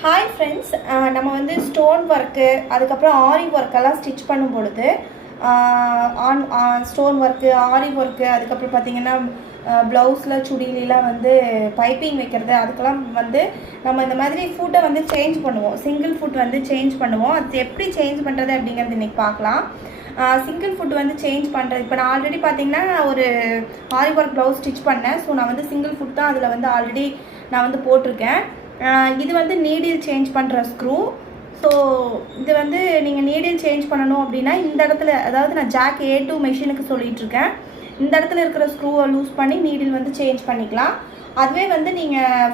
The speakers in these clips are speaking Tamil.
ஹாய் ஃப்ரெண்ட்ஸ், நம்ம வந்து ஸ்டோன் ஒர்க்கு அதுக்கப்புறம் ஆரி ஒர்க்கெல்லாம் ஸ்டிச் பண்ணும் பொழுது ஸ்டோன் ஒர்க்கு, ஆரி ஒர்க்கு, அதுக்கப்புறம் பார்த்திங்கன்னா ப்ளவுஸில் சுடிலாம் வந்து பைப்பிங் வைக்கிறது, அதுக்கெல்லாம் வந்து நம்ம இந்த மாதிரி ஃபுட்டை வந்து சேஞ்ச் பண்ணுவோம். சிங்கிள் ஃபுட் வந்து சேஞ்ச் பண்ணுவோம். அது எப்படி சேஞ்ச் பண்ணுறது அப்படிங்கிறது இன்றைக்கி பார்க்கலாம். சிங்கிள் ஃபுட் வந்து சேஞ்ச் பண்ணுறது, இப்போ நான் ஆல்ரெடி பார்த்திங்கன்னா ஒரு ஆரி ஒர்க் ப்ளவுஸ் ஸ்டிச் பண்ணேன். ஸோ நான் வந்து சிங்கிள் ஃபுட் தான் அதில் வந்து ஆல்ரெடி நான் வந்து போட்டிருக்கேன். இது வந்து நீடில் சேஞ்ச் பண்ணுற ஸ்க்ரூ. ஸோ இது வந்து நீங்கள் நீடில் சேஞ்ச் பண்ணணும் அப்படின்னா இந்த இடத்துல, அதாவது நான் ஜாக் A2 மெஷினுக்கு சொல்லிகிட்ருக்கேன், இந்த இடத்துல இருக்கிற ஸ்க்ரூவை லூஸ் பண்ணி நீடில் வந்து சேஞ்ச் பண்ணிக்கலாம். அதுவே வந்து நீங்கள்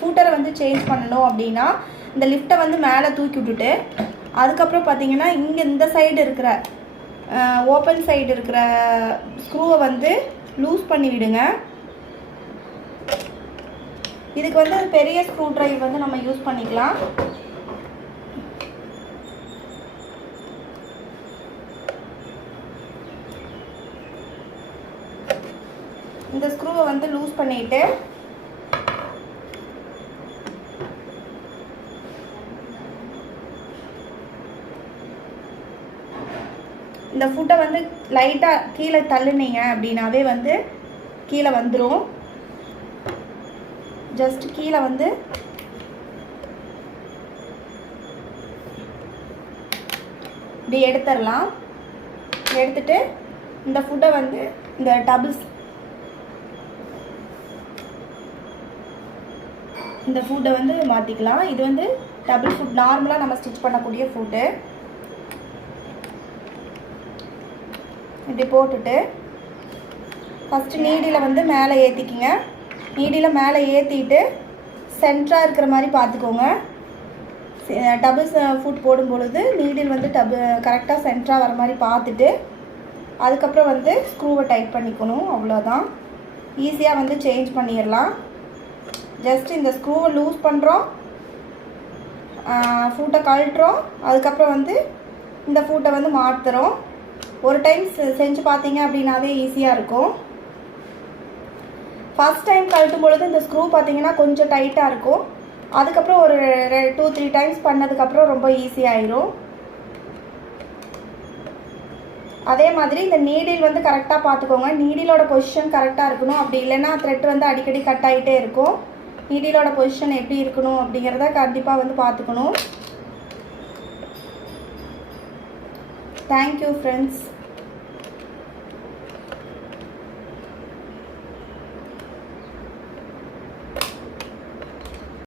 ஃபூட்டரை வந்து சேஞ்ச் பண்ணணும் அப்படின்னா இந்த லிஃப்ட்டை வந்து மேலே தூக்கி விட்டுட்டு அதுக்கப்புறம் பார்த்தீங்கன்னா இங்கே இந்த சைடு இருக்கிற ஓப்பன் சைடு இருக்கிற ஸ்க்ரூவை வந்து லூஸ் பண்ணி விடுங்க. இதுக்கு வந்து பெரிய ஸ்க்ரூ டிரைவர் வந்து நம்ம யூஸ் பண்ணிக்கலாம். இந்த ஸ்க்ரூவை வந்து லூஸ் பண்ணிட்டு இந்த ஃபுட்டை வந்து லைட்டாக கீழே தள்ளுனீங்க அப்படின்னாவே வந்து கீழே வந்துடும். ஜஸ்ட் கீழே வந்து இப்படி எடுத்துடலாம். எடுத்துட்டு இந்த ஃபுட்டை வந்து இந்த இந்த ஃபுட்டை வந்து மாற்றிக்கலாம். இது வந்து டபுள் ஃபுட், நார்மலாக நம்ம ஸ்டிச் பண்ணக்கூடிய ஃபுட்டு. இப்படி போட்டுட்டு ஃபஸ்ட்டு நீடியில் வந்து மேலே ஏற்றிக்கிங்க. நீடியில் மேலே ஏற்றிட்டு சென்டராக இருக்கிற மாதிரி பார்த்துக்கோங்க. டபுள் ஃபுட் போடும் பொழுது நீடில் வந்து கரெக்டாக சென்டராக வர மாதிரி பார்த்துட்டு அதுக்கப்புறம் வந்து ஸ்க்ரூவை டைட் பண்ணிக்கணும். அவ்வளோதான், ஈஸியாக வந்து சேஞ்ச் பண்ணிடலாம். ஜஸ்ட் இந்த ஸ்க்ரூவை லூஸ் பண்ணுறோம், ஃபுட்டை கழட்டுறோம், அதுக்கப்புறம் வந்து இந்த ஃபுட்டை வந்து மாற்றுறோம். ஒரு டைம் செஞ்சு பார்த்தீங்க அப்படின்னாவே ஈஸியாக இருக்கும். ஃபஸ்ட் டைம் கழட்டும் பொழுது இந்த ஸ்க்ரூ பார்த்தீங்கன்னா கொஞ்சம் டைட்டாக இருக்கும். அதுக்கப்புறம் ஒரு 2-3 டைம்ஸ் பண்ணதுக்கப்புறம் ரொம்ப ஈஸியாகிடும். அதே மாதிரி இந்த நீடில் வந்து கரெக்டாக பார்த்துக்கோங்க. நீடிலோட பொசிஷன் கரெக்டாக இருக்கணும். அப்படி இல்லைன்னா த்ரெட் வந்து அடிக்கடி கட் ஆகிட்டே இருக்கும். நீடிலோட பொசிஷன் எப்படி இருக்கணும் அப்படிங்கிறத கண்டிப்பாக வந்து பார்த்துக்கணும். Thank you friends.